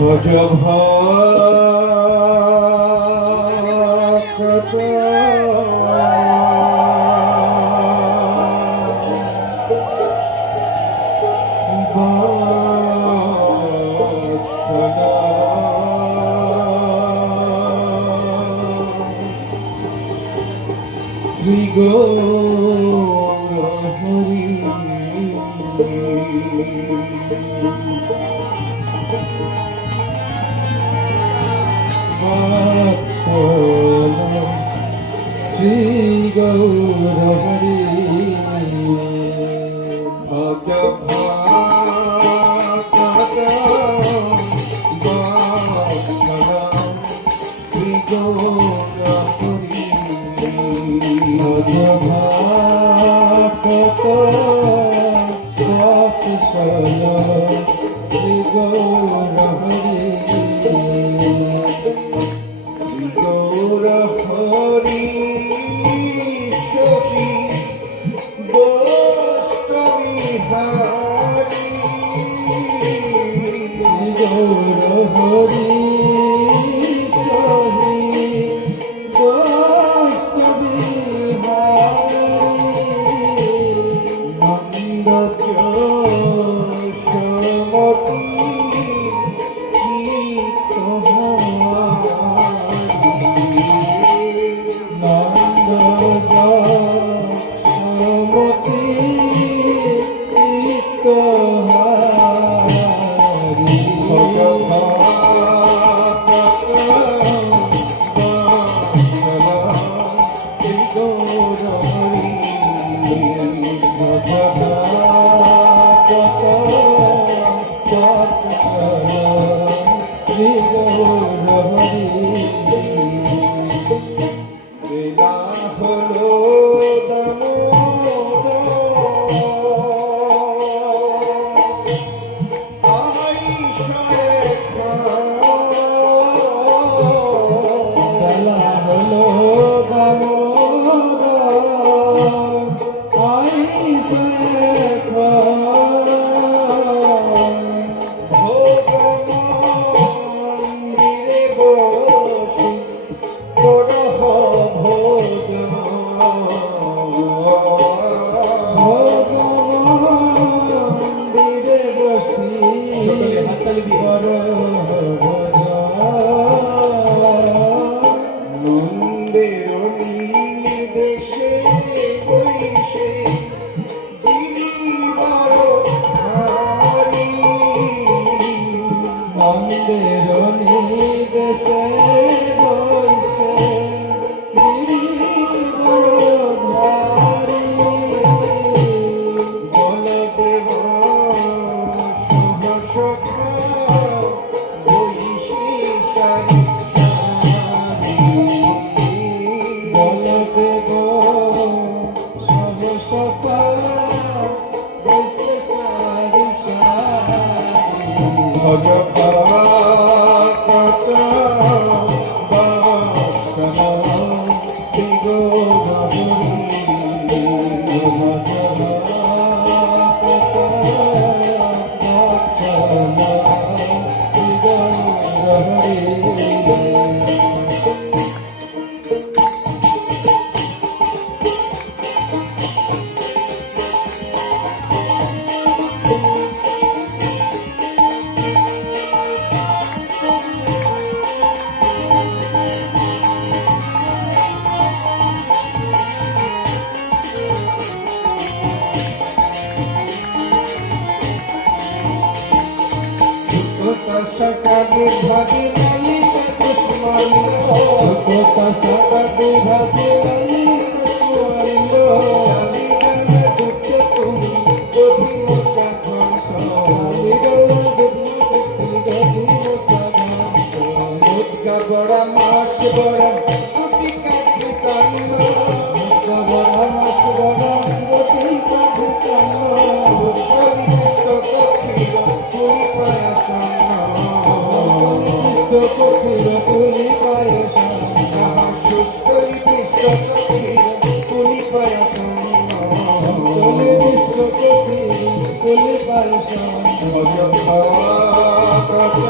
ভজ ভক্ত শ্রী গৌর হরি শ্রী গৌর হরি ভজ শ্রী গৌর হরি ভজ শ্রী গৌর হরি গৌর হরি সখী গোষ্ঠী হারি গৌর হরি সখী গোষ্ঠী হারি নন্দ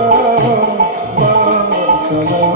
Om Krishna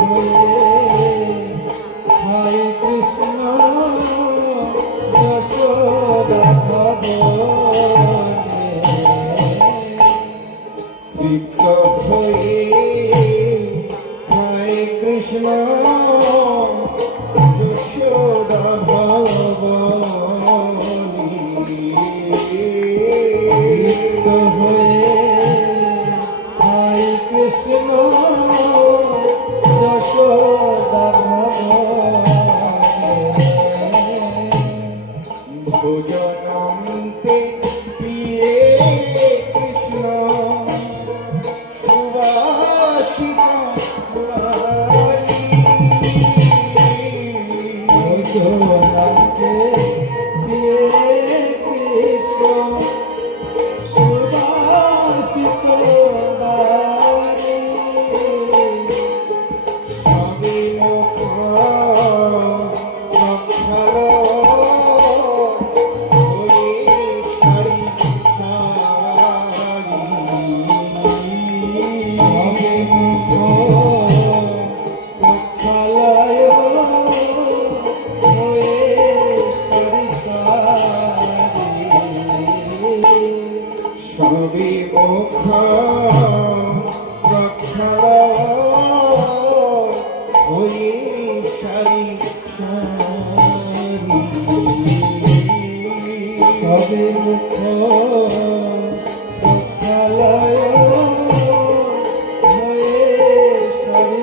হয়ে হাই কৃষ্ণ যশোদা ভবনে তৃপ্ত হয়ে হাই কৃষ্ণ যশোদা ভবনে তৃপ্ত হয়ে হাই কৃষ্ণ যশোদা ভবনে ভোজনান্তে প্রিয়ে কৃষ্ণ সুবাসিত ভোজনান্তে প্রিয়ে কৃষ্ণ সুবাসিত সবিমুখ প্রক্ষালয় হয়ে সারি সবিমুখ প্রক্ষালয় হয়ে সারি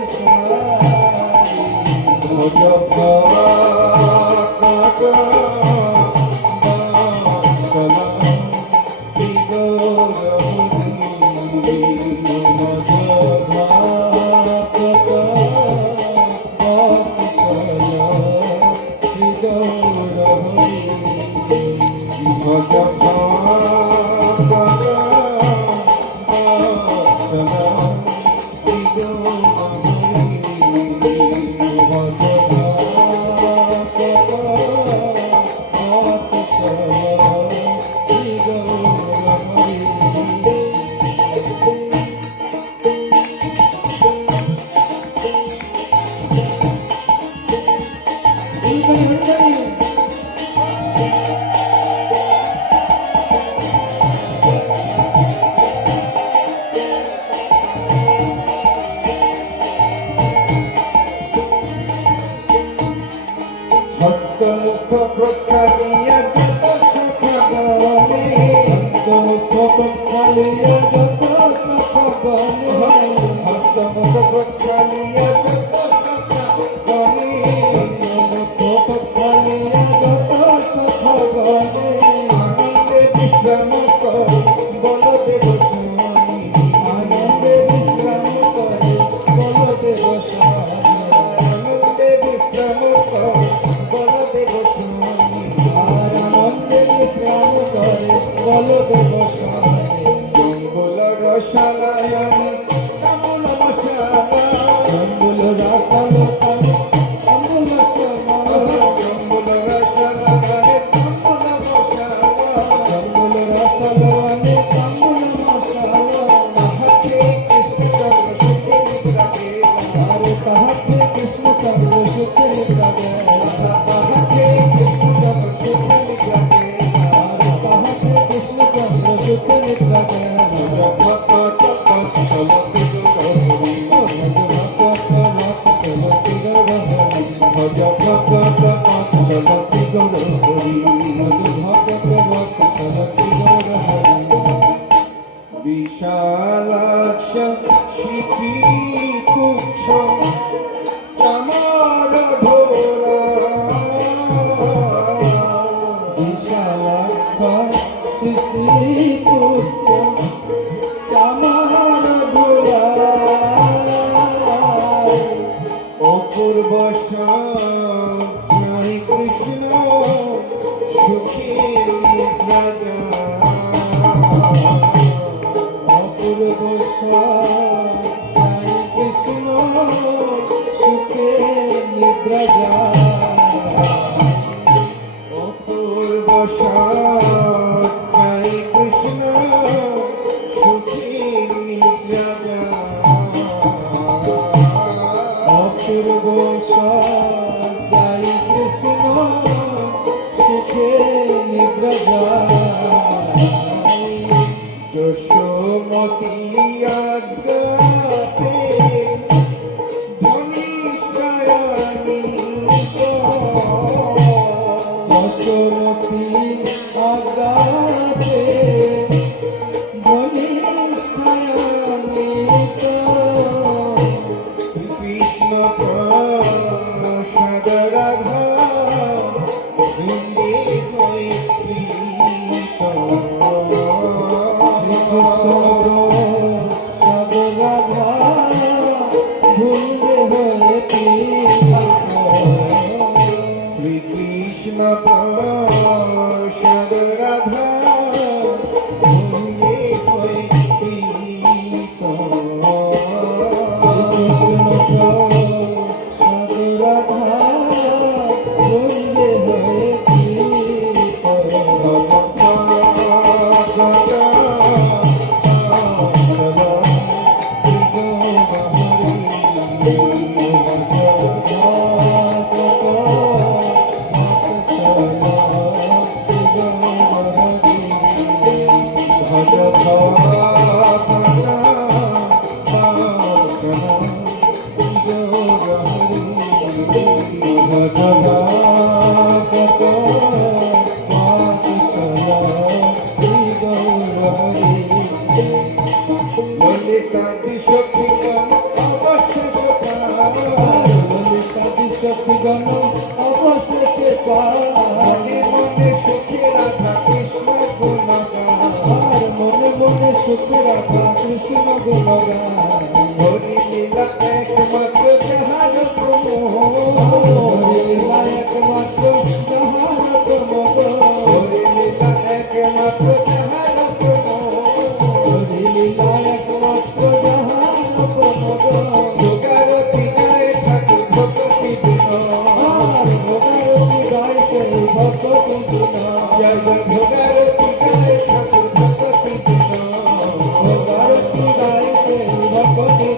হস্তমুখ প্রক্ষালিয়া যত সুখ গণে হস্তমুখ প্রক্ষালিয়া যত সুখ গণে হস্তমুখ প্রক্ষালিয়া যত সুখ গণে হস্তমুখ প্রক্ষালিয়া যত সুখ গণে আনন্দে বিশ্রাম কর বলদেব স্বামী আনন্দে বিশ্রাম কর বলদেব স্বামী আনন্দে বিশ্রাম কর বলদেব স্বামী আর আনন্দে বিশ্রাম করে বলদেব স্বামী মঙ্গল রসায়ন তামুল মশালা মঙ্গল রসায়ন তামুল মশালা মঙ্গল রসায়ন তামুল মশালা মঙ্গল রসায়ন তামুল মশালা তাহাতে কৃষ্ণচন্দ্র সুখে নিদ্রাবে তাহাতে কৃষ্ণচন্দ্র সুখে নিদ্রাবে বিশালাক্ষ শিখি পুচ্ছ চামার ঢোলা বিশালাক্ষ শিখি পুচ্ছ চামার ঢোলা অপূর্ব শ্যাম কৃষ্ণ সুখী রাজা অপূর্ব শ্যাম কৃষ্ণ সুখে নিদ্রা যায় অপূর্ব শ্যাম কৃষ্ণ সুখে নিদ্রা যায় আজ্ঞাতে ধনিষ্ঠায়ানি দশরথী আজ্ঞাতে ধনিষ্ঠায়ানি কৃষ্ণ প্রসাদ রাধা বৃন্দে হয়ে শ্রীকৃষ্ণ প্রসাদ রাধা ভুলে হয়ে সখীগণ অবশেষে মনে মনে সুখে রাধা কৃষ্ণ গুণগান মনে মনে সুখে রাধা কৃষ্ণ গুণগান হরি লীলা একমাত্র যাহার প্রমোহ হরি লীলা একমাত্র যাহার প্রমোহ হরি লীলা একমাত্র যাহার প্রমোহ হরি লীলা একমাত্র যাহার প্রমোহ যোগারতি গায়ে ঠাকুর ভক্তি জয় জয় ভোগারতি গায়ে ঠাকুর ভক্তি ভোগারতি গায়ে ভক্তি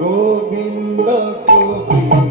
গোবিন্দ গোবিন্দ